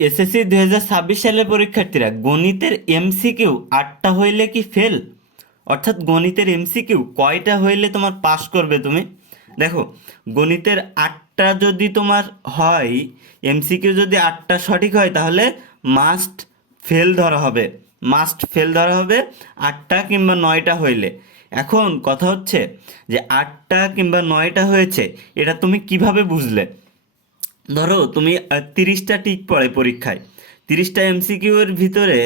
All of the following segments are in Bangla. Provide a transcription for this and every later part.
এসএসসি 2026 সালের পরীক্ষার্থীরা, গণিতের এমসিকিউ 8টা হইলে কি ফেল? অর্থাৎ গণিতের এমসিকিউ কয়টা হইলে তোমার পাস করবে তুমি? দেখো, গণিতের 8টা যদি তোমার হয়, এমসিকিউ যদি 8টা সঠিক হয়, তাহলে মাস্ট ফেল ধরা হবে। মাস্ট ফেল ধরা হবে 8টা কিংবা 9টা হইলে। এখন কথা হচ্ছে যে 8টা কিংবা 9টা হয়েছে, এটা তুমি কিভাবে বুঝলে? ধরো তুমি 30টা টিক পড়ে পরীক্ষায়, 30টা এমসিকিউ এর ভিতরে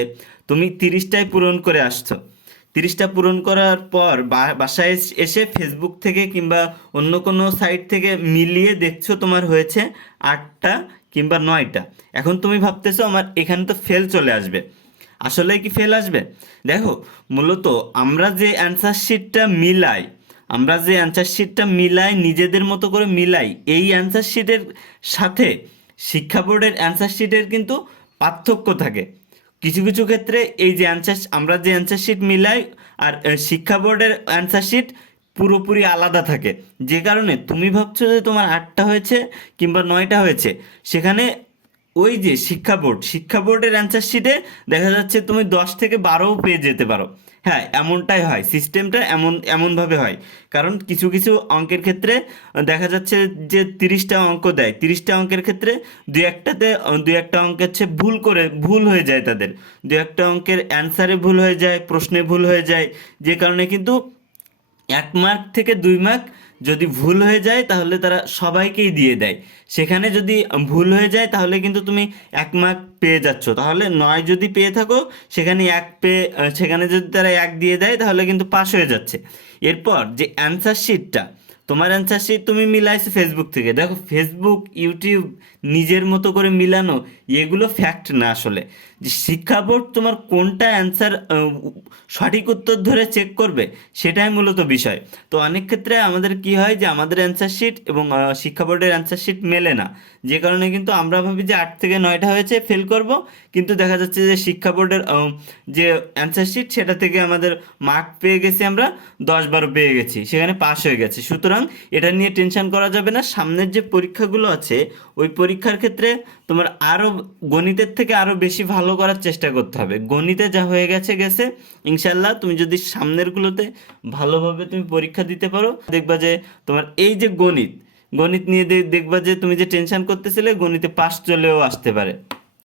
তুমি 30টাই পূরণ করে আসছো। 30টা পূরণ করার পর বাসায় এসে ফেসবুক থেকে কিংবা অন্য কোনো সাইট থেকে মিলিয়ে দেখছো তোমার হয়েছে 8টা কিংবা 9টা। এখন তুমি ভাবতেছো আমার এখানে তো ফেল চলে আসবে। আসলে কি ফেল আসবে? দেখো, মূলত আমরা যে অ্যান্সার শিটটা মিলাই, আমরা যে অ্যান্সার শিটটা মিলাই, নিজেদের মতো করে মিলাই, এই অ্যান্সার শিটের সাথে শিক্ষা বোর্ডের অ্যান্সার শিটের কিন্তু পার্থক্য থাকে। কিছু কিছু ক্ষেত্রে এই যে অ্যান্সার, আমরা যে অ্যান্সার শিট মিলাই আর শিক্ষা বোর্ডের অ্যান্সার শিট পুরোপুরি আলাদা থাকে। যে কারণে তুমি ভাবছো যে তোমার 8টা হয়েছে কিংবা 9টা হয়েছে, সেখানে ওই যে শিক্ষা বোর্ডের অ্যান্সার শিটে দেখা যাচ্ছে তুমি 10 থেকে 12ও পেয়ে যেতে পারো। হ্যাঁ, এমনটাই হয়, সিস্টেমটা এমনভাবে হয়। কারণ কিছু কিছু অঙ্কের ক্ষেত্রে দেখা যাচ্ছে যে 30টা অঙ্ক দেয়, 30টা অঙ্কের ক্ষেত্রে দুই একটা অঙ্ক হচ্ছে ভুল হয়ে যায় তাদের, দুই একটা অঙ্কের অ্যান্সারে ভুল হয়ে যায়, প্রশ্নে ভুল হয়ে যায়। যে কারণে কিন্তু 1 মার্ক থেকে 2 মার্ক যদি ভুল হয়ে যায় তাহলে তারা সবাইকেই দিয়ে দেয়। সেখানে যদি ভুল হয়ে যায় তাহলে কিন্তু তুমি 1 মার্ক পেয়ে যাচ্ছ। তাহলে 9 যদি পেয়ে থাকো, সেখানে সেখানে যদি তারা 1 দিয়ে দেয় তাহলে কিন্তু পাস হয়ে যাচ্ছে। এরপর যে অ্যান্সার শিটটা, তোমার অ্যান্সার শিট তুমি মিলাইছো ফেসবুক থেকে। দেখো, ফেসবুক, ইউটিউব নিজের মতো করে মিলানো, এগুলো ফ্যাক্ট না আসলে। যে শিক্ষা বোর্ড তোমার কোনটা অ্যান্সার সঠিক উত্তর ধরে চেক করবে, সেটাই মূলত বিষয়। তো অনেক ক্ষেত্রে আমাদের কি হয় যে আমাদের অ্যান্সার শিট এবং শিক্ষা বোর্ডের অ্যান্সার শিট মেলে না। যে কারণে কিন্তু আমরা ভাবি যে 8 থেকে 9টা হয়েছে, ফেল করব। কিন্তু দেখা যাচ্ছে যে শিক্ষা বোর্ডের যে অ্যান্সার শিট, সেটা থেকে আমাদের মার্ক পেয়ে গেছি আমরা 10-12 পেয়ে গেছি, সেখানে পাস হয়ে গেছে। সুতরাং এটা নিয়ে টেনশন করা যাবে না। সামনের যে পরীক্ষাগুলো আছে, ওই পরীক্ষার ক্ষেত্রে তোমার আরও গণিতের থেকে আরও বেশি ভালো করার চেষ্টা করতে হবে। গণিতে যা হয়ে গেছে গেছে, ইনশাল্লাহ তুমি যদি সামনেরগুলোতে ভালোভাবে তুমি পরীক্ষা দিতে পারো, দেখবা যে তোমার এই যে গণিত গণিত নিয়ে দেখবা যে তুমি যে টেনশন করতেছিলে, গণিতে পাস চলেও আসতে পারে।